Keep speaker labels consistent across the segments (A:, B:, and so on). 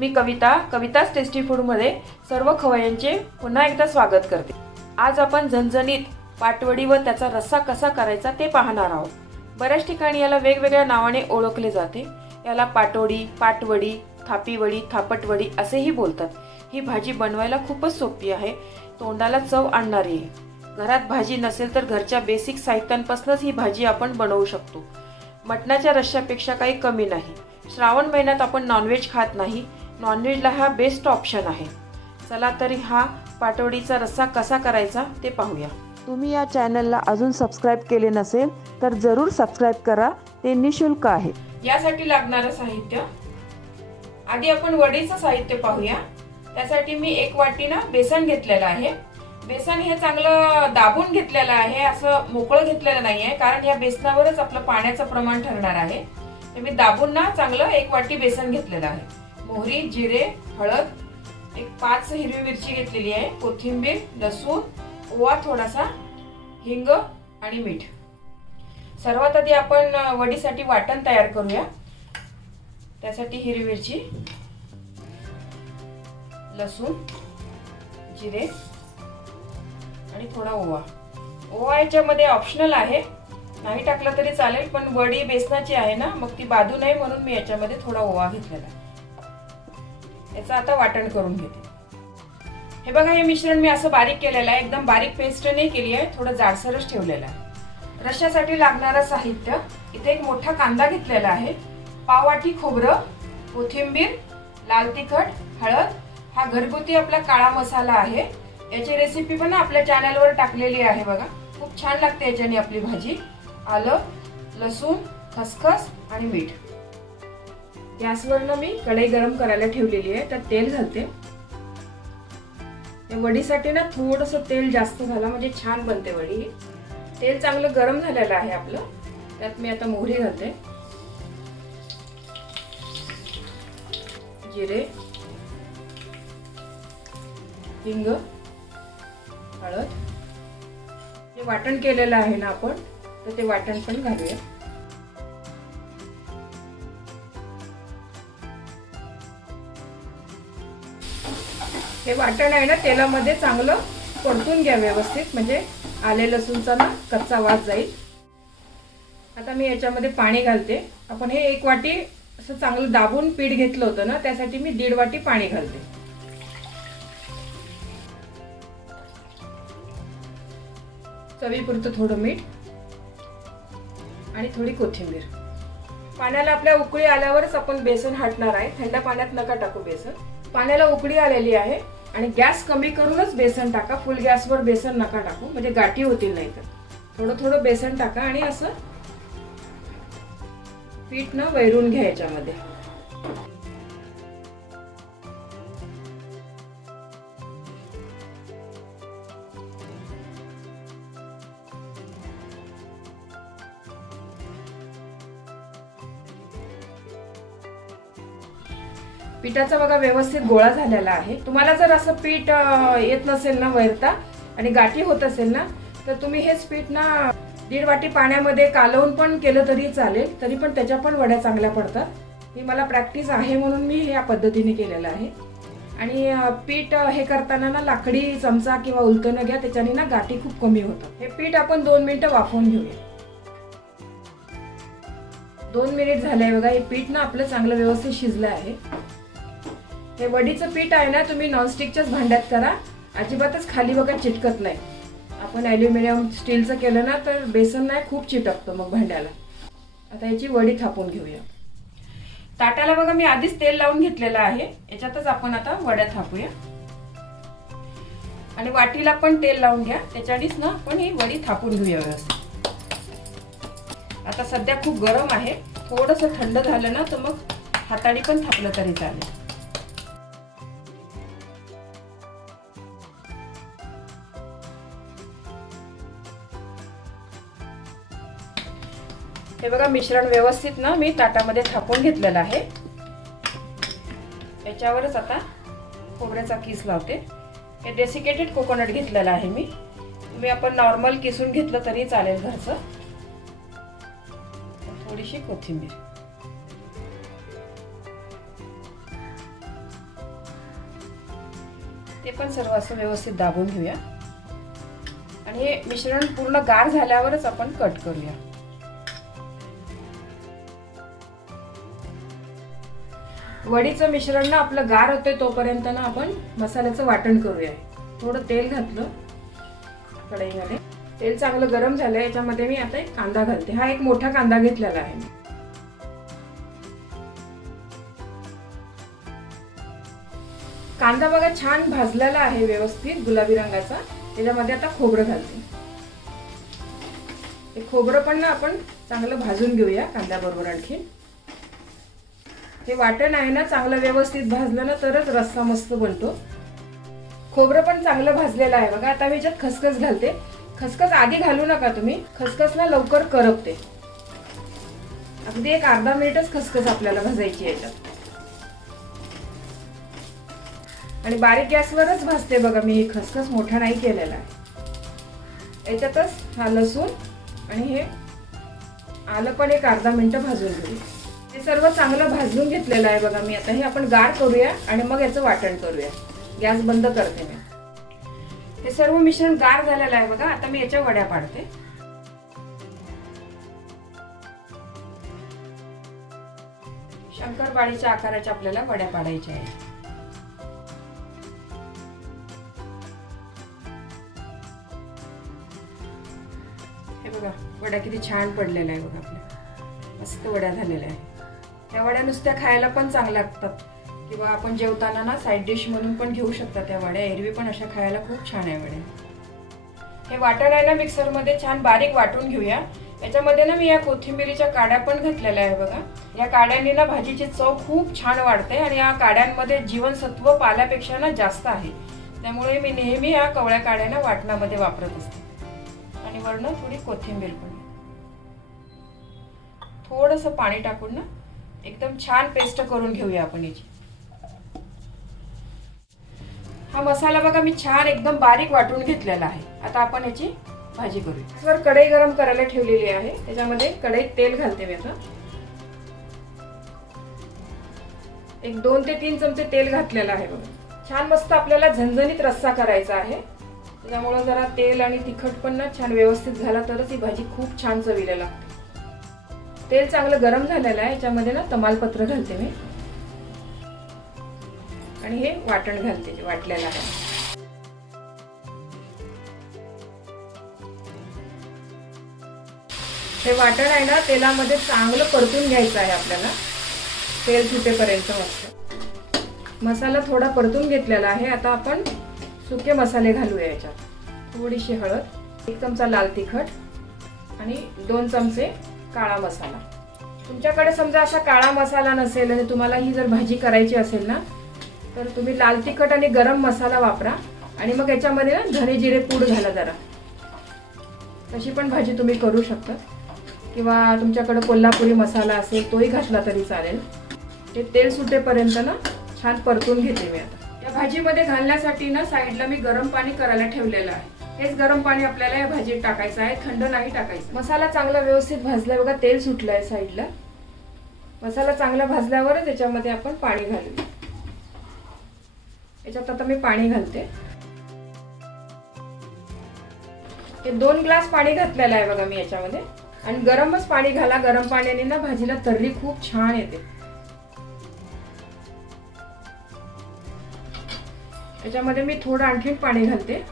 A: मी कविता कविताच tasty फूडमध्ये सर्व खवयांचे पुन्हा एकदा स्वागत करते. आज आपण झणझणीत पाटवडी व त्याचा रस्सा कसा करायचा ते पाहणार आहोत. बऱ्याच ठिकाणी याला वेगवेगळ्या नावाने ओळखले जाते. याला पाटोडी पाटवडी थापीवडी थापटवडी असेही बोलतात. ही भाजी बनवायला खूपच सोपी आहे. तोंडाला चव आणणारी आहे. घरात भाजी नसेल तर घरच्या बेसिक साहित्यांपासूनच ही भाजी आपण बनवू शकतो. मटणाच्या रश्श्यापेक्षा काही कमी नाही. श्रावण महिन्यात आपण नॉनव्हेज खात नाही. नॉनव्हेजला हा बेस्ट ऑप्शन आहे. चला तरी हा पाटवडीचा रस्सा कसा करायचा ते पाहूया. तुम्ही या चॅनलला अजून सबस्क्राईब केले नसेल तर जरूर सबस्क्राईब करा. ते निशुल्क आहे. यासाठी लागणारं साहित्य. आधी आपण वडीचं साहित्य पाहूया. त्यासाठी मी एक वाटी ना बेसन घेतलेलं आहे. बेसन हे चांगलं दाबून घेतलेलं आहे असं मोकळं घेतलेलं नाही आहे कारण ह्या बेसनावरच आपलं पाण्याचं प्रमाण ठरणार आहे. मी दाबून ना चांगलं एक वाटी बेसन घेतलेलं आहे. मोहरी जिरे हळद एक पाच हिरवी मिरची घेतलेली आहे कोथिंबीर लसूण ओवा थोडासा हिंग आणि मीठ. सर्वात आधी आपण वडीसाठी वाटण तयार करूया. त्यासाठी हिरवी मिरची लसूण जिरे आणि थोडा ओवा. ओवा याच्यामध्ये ऑप्शनल आहे. नाही टाकलं तरी चालेल पण वडी बेसनाची आहे ना मग ती बाजू नाही म्हणून मी याच्यामध्ये थोडा ओवा घेतलेला याचं आता वाटण करून घेते. हे बघा हे मिश्रण मी असं बारीक केलेलं आहे. एकदम बारीक पेस्ट नाही केली आहे. थोडं जाडसरच ठेवलेलं आहे. रश्यासाठी लागणारं साहित्य. इथे एक मोठा कांदा घेतलेला आहे. पाववाटी खोबरं कोथिंबीर लाल तिखट हळद. हा घरगुती आपला काळा मसाला आहे. याची रेसिपी पण आपल्या चॅनलवर टाकलेली आहे बघा. खूप छान लागते याच्याने आपली भाजी. आलं लसूण खसखस आणि मीठ. गॅसवरनं मी कढई गरम करायला ठेवलेली आहे त्यात तेल घालते. या वडीसाठी ना थोडंसं तेल जास्त झालं म्हणजे छान बनते वडी तेल चांगलं गरम झालेलं आहे आपलं. त्यात मी आता मोहरी घालते. जिरे. हिंग. हळद. जे वाटण केलेलं आहे ना आपण तर ते वाटण पण घालूया. हे वाटण आहे ना तेलामध्ये चांगलं परतून घ्या व्यवस्थित. म्हणजे आले लसूणचा ना कच्चा वास जाईल. आता मी याच्यामध्ये पाणी घालते. आपण हे एक वाटी असं चांगलं दाबून पीठ घेतलं होतं ना त्यासाठी मी दीड वाटी पाणी घालते. चवीपुरतं थोडं मीठ आणि थोडी कोथिंबीर. पाण्याला आपल्या उकळी आल्यावरच आपण बेसन हाटणार आहे. थंड पाण्यात नका टाकू बेसन. पाण्याला उकळी आलेली आहे. आणि गॅस कमी करूनच बेसन टाका. फुल गॅसवर बेसन नका टाकू. म्हणजे गाठी होतील नाही तर थोडं थोडं बेसन टाका आणि असं पीठ न वैरून घ्या याच्यामध्ये. पिठाचा बघा व्यवस्थित गोळा झालेला आहे. तुम्हाला जर असं पीठ येत नसेल ना वैरता आणि गाठी होत असेल ना तर तुम्ही हेच पीठ ना दीड वाटी पाण्यामध्ये कालवून पण केलं तरी चालेल तरी पण त्याच्या पण वड्या चांगल्या पडतात. ही मला प्रॅक्टिस आहे म्हणून मी या पद्धतीने केलेलं आहे. आणि पीठ हे करताना ना लाकडी चमचा किंवा उलटणं घ्या त्याच्याने ना गाठी खूप कमी होतात. हे पीठ आपण दोन मिनिटं वाफवून घेऊया. दोन मिनिट झाले बघा हे पीठ ना आपलं चांगलं व्यवस्थित शिजलं आहे. हे वडीचं पीठ आहे ना तुम्ही नॉनस्टिकच्याच भांड्यात करा. अजिबातच खाली बघा चिटकत नाही. आपण ॲल्युमिनियम स्टीलचं केलं ना तर बेसन नाही खूप चिटकतं मग भांड्याला. आता याची वडी थापून घेऊया. ताटाला बघा मी आधीच तेल लावून घेतलेलं आहे. याच्यातच आपण आता वड्या थापूया. आणि वाटीला पण तेल लावून घ्या. त्याच्यानेच ना आपण ही वडी थापून घेऊया व्यवस्थित. आता सध्या खूप गरम आहे. थोडंसं थंड झालं ना तर मग हाताने पण थापलं तरी चालेल. हे बघा मिश्रण व्यवस्थित ना मी ताटामध्ये थापून घेतलेलं आहे. याच्यावरच आता खोबऱ्याचा किस लावते. हे डेसिकेटेड कोकोनट घेतलेलं आहे मी. तुम्ही आपण नॉर्मल किसून घेतलं तरी चालेल घरचं. थोडीशी कोथिंबीर. ते पण सर्व असं व्यवस्थित दाबून घेऊया. आणि हे मिश्रण पूर्ण गार झाल्यावरच आपण कट करूया. वडीचं मिश्रण ना आपलं गार होते तोपर्यंत ना आपण मसाल्याचं वाटण करूया. थोडं तेल घातलं. कढईमध्ये. तेल चांगलं गरम झालं याच्यामध्ये मी आता एक कांदा घालते. हा एक मोठा कांदा घेतलेला आहे कांदा बघा छान भाजलेला आहे व्यवस्थित गुलाबी रंगाचा. त्याच्यामध्ये आता खोबरं घालते. हे खोबरं पण ना आपण चांगलं भाजून घेऊया कांद्याबरोबर आणखी हे वाटण आहे ना चांगलं व्यवस्थित भाजलं ना तरच रस्सा मस्त बनतो. खोबरं पण चांगलं भाजलेलं आहे. बघा आता मी खसखस घालते. खसखस आधी घालू नका तुम्ही. खसखस ना लवकर करपते. अगदी एक अर्धा मिनिटच खसखस आपल्याला भाजायची याच्यात. आणि बारीक गॅसवरच भाजते बघा मी. हे खसखस मोठा नाही केलेला आहे. याच्यातच हा लसूण आणि हे आलं पण एक अर्धा मिनिटं भाजून घेऊ. हे सर्व चांगलं भाजून घेतलेलं आहे बघा मी आता. हे आपण गार करूया आणि मग याचं वाटण करूया. गॅस बंद करते मी. हे सर्व मिश्रण गार झालेलं आहे बघा. आता मी याच्या वड्या पाडते. शंकरपाळीच्या आकाराच्या आपल्याला वड्या पाडायच्या आहेत. हे बघा वड्या किती छान पडलेल्या आहे बघा आपल्या. मस्त वड्या झालेल्या आहे त्या वड्या नुसत्या खायला पण चांगल्या लागतात. किंवा आपण जेवताना ना साईड डिश म्हणून पण घेऊ शकता त्या वड्या. एरवी पण अशा खायला खूप छान आहे वड्या. हे वाटण आहे ना मिक्सरमध्ये छान बारीक वाटून घेऊया. याच्यामध्ये ना मी या कोथिंबिरीच्या काड्या पण घातलेल्या आहे बघा. या काड्यांनी ना भाजीची चव खूप छान वाढते आणि या काड्यांमध्ये जीवनसत्व पाल्यापेक्षा ना जास्त आहे. त्यामुळे मी नेहमी या कवळ्या काड्या ना वाटणामध्ये वापरत असते. आणि वरनं थोडी कोथिंबीर पण. थोडंसं पाणी टाकून ना एकदम छान पेस्ट करून घेऊया आपण याची. हा मसाला बघा मी छान एकदम बारीक वाटून घेतलेला आहे. आता आपण याची भाजी करूया. वर कढई गरम करायला ठेवलेली आहे. त्याच्यामध्ये कढईत तेल घालते मी आता. एक दोन ते तीन चमचे तेल घातलेलं आहे बघा. छान मस्त आपल्याला झणझणीत रस्सा करायचा आहे. त्याच्यामुळं जरा तेल आणि तिखट पण ना छान व्यवस्थित झाला तरच ही भाजी खूप छान चवीला लागते. तेल चांगलं गरम झालेलं आहे याच्यामध्ये ना तमालपत्र घालते मी. आणि हे वाटण घालते जे वाटलेलं आहे. हे वाटण आहे ना तेलामध्ये चांगलं परतून घ्यायचं आहे आपल्याला. तेल सुटेपर्यंत मस्त. मसाला थोडा परतून घेतलेला आहे. आता आपण सुके मसाले घालूया याच्यात. थोडीशी हळद एक चमचा लाल तिखट आणि दोन चमचे काळा मसाला. तुमच्याकडे समजा असा काळा मसाला नसेल आणि तुम्हाला ही जर भाजी करायची असेल ना तर तुम्ही लाल तिखट आणि गरम मसाला वापरा आणि मग याच्यामध्ये ना धने जिरे पूड घाला जरा. तशी पण भाजी तुम्ही करू शकता. किंवा तुमच्याकडे कोल्हापुरी मसाला असेल तोही घातला तरी चालेल. ते तेल सुटेपर्यंत ना छान परतून घेते मी आता. या भाजीमध्ये घालण्यासाठी ना साईडला मी गरम पाणी करायला ठेवलेलं आहे. हेच गरम पाणी आपल्याला या भाजीत टाकायचं आहे थंड नाही टाकायचं. मसाला चांगला व्यवस्थित भाजलाय बघा तेल सुटलं आहे साईडला. मसाला चांगला भाजल्यावरच याच्यामध्ये आपण पाणी घालू. याच्यात आता मी पाणी घालते. हे दोन ग्लास पाणी घातलेलं आहे बघा मी याच्यामध्ये. आणि गरमच पाणी घाला गरम पाण्याने ना भाजीला तर्री खूप छान येते. याच्यामध्ये मी थोडं आणखीन पाणी घालते.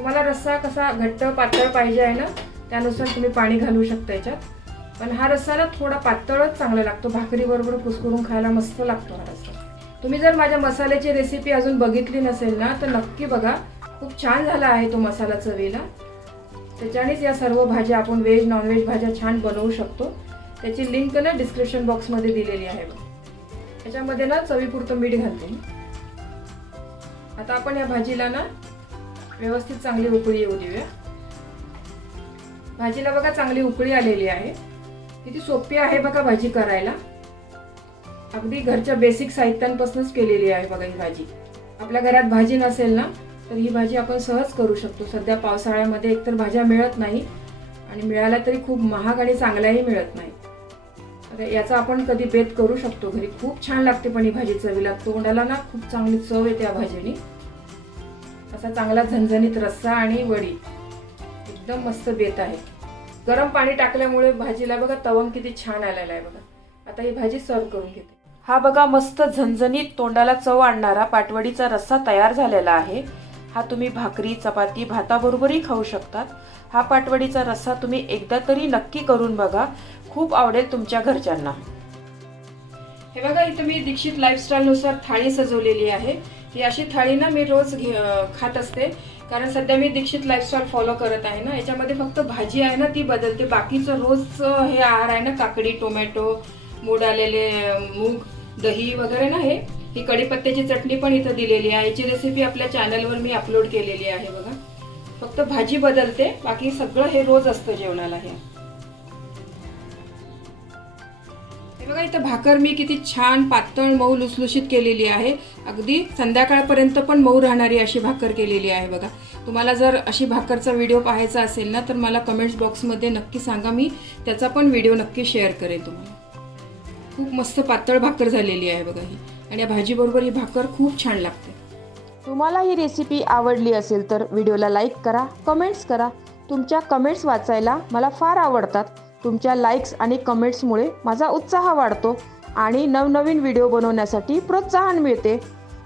A: तुम्हाला रस्सा कसा घट्ट पातळ पाहिजे आहे ना त्यानुसार तुम्ही पाणी घालू शकता याच्यात. पण हा रस्सा ना थोडा पातळच चांगला लागतो भाकरीबरोबर कुसकरून खायला मस्त लागतो हा रस्सा. तुम्ही जर माझ्या मसाल्याची रेसिपी अजून बघितली नसेल ना तर नक्की बघा. खूप छान झाला आहे तो मसाला चवीला. त्याच्यानेच या सर्व भाज्या आपण व्हेज नॉनव्हेज भाज्या छान बनवू शकतो. त्याची लिंक ना डिस्क्रिप्शन बॉक्समध्ये दिलेली आहे त्याच्यामध्ये ना चवीपुरतं मीठ घालते आता आपण या भाजीला ना व्यवस्थित चांगली उकळी येऊ देऊया. भाजीला बघा चांगली उकळी आलेली आहे. किती सोपी आहे बघा भाजी करायला. अगदी घरच्या बेसिक साहित्यांपासूनच केलेली आहे बघा ही भाजी. आपल्या घरात भाजी नसेल ना तर ही भाजी आपण सहज करू शकतो. सध्या पावसाळ्यामध्ये एकतर भाज्या मिळत नाही आणि मिळाल्या तरी खूप महाग आणि चांगल्याही मिळत नाही. आता याचा आपण कधी बेत करू शकतो. घरी खूप छान लागते पण ही भाजी चवीला तोंडाला ना खूप चांगली चव येते या भाजीनी असा चांगला झणझणीत रस्सा आणि वडी. एकदम मस्त बेत आहे. गरम पाणी टाकल्यामुळे भाजीला बघा तवंग किती छान आलेला आहे बघा. आता ही भाजी सर्व करून घेते. हा बघा मस्त झणझणीत तोंडाला चव आणणारा पाटवडीचा रस्सा तयार झालेला आहे. हा तुम्ही भाकरी चपाती भाताबरोबरही खाऊ शकतात. हा पाटवडीचा रस्सा तुम्ही एकदा तरी नक्की करून बघा. खूप आवडेल तुमच्या घरच्यांना. हे बघा इथं मी दीक्षित लाईफस्टाईलनुसार थाळी सजवलेली आहे. ही अशी थाळी ना मी रोज घे खात असते. कारण सध्या मी दीक्षित लाईफस्टाईल फॉलो करत आहे ना. याच्यामध्ये फक्त भाजी आहे ना ती बदलते. बाकीचं रोज हे आहार आहे ना काकडी टोमॅटो मूड आलेले मूग दही वगैरे ना हे. ही कढीपत्त्याची चटणी पण इथं दिलेली आहे. याची रेसिपी आपल्या चॅनलवर मी अपलोड केलेली आहे बघा. फक्त भाजी बदलते. बाकी सगळं हे रोज असतं जेवणाला हे. बघा इथं भाकर मी किती छान पातळ मऊ लुसलुशीत केलेली आहे. अगदी संध्याकाळपर्यंत पण मऊ राहणारी अशी भाकर केलेली आहे बघा. तुम्हाला जर अशी भाकरचा व्हिडिओ पाहायचा असेल ना तर मला कमेंट्स बॉक्समध्ये नक्की सांगा. मी त्याचा पण व्हिडिओ नक्की शेअर करेन तुम्हाला. खूप मस्त पातळ भाकर झालेली आहे बघा ही. आणि या भाजीबरोबर ही भाकर खूप छान लागते.
B: तुम्हाला ही रेसिपी आवडली असेल तर व्हिडिओला लाईक करा कमेंट्स करा. तुमच्या कमेंट्स वाचायला मला फार आवडतात. तुमच्या लाईक्स आणि कमेंट्समुळे माझा उत्साह वाढतो आणि नवनवीन व्हिडिओ बनवण्यासाठी प्रोत्साहन मिळते.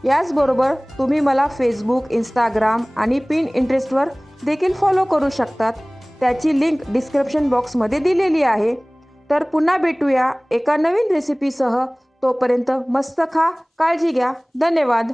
B: याचबरोबर तुम्ही मला फेसबुक इंस्टाग्राम आणि पिन इंटरेस्टवर देखील फॉलो करू शकतात. त्याची लिंक डिस्क्रिप्शन बॉक्समध्ये दिलेली आहे. तर पुन्हा भेटूया एका नवीन रेसिपीसह तोपर्यंत मस्त खा काळजी घ्या. धन्यवाद.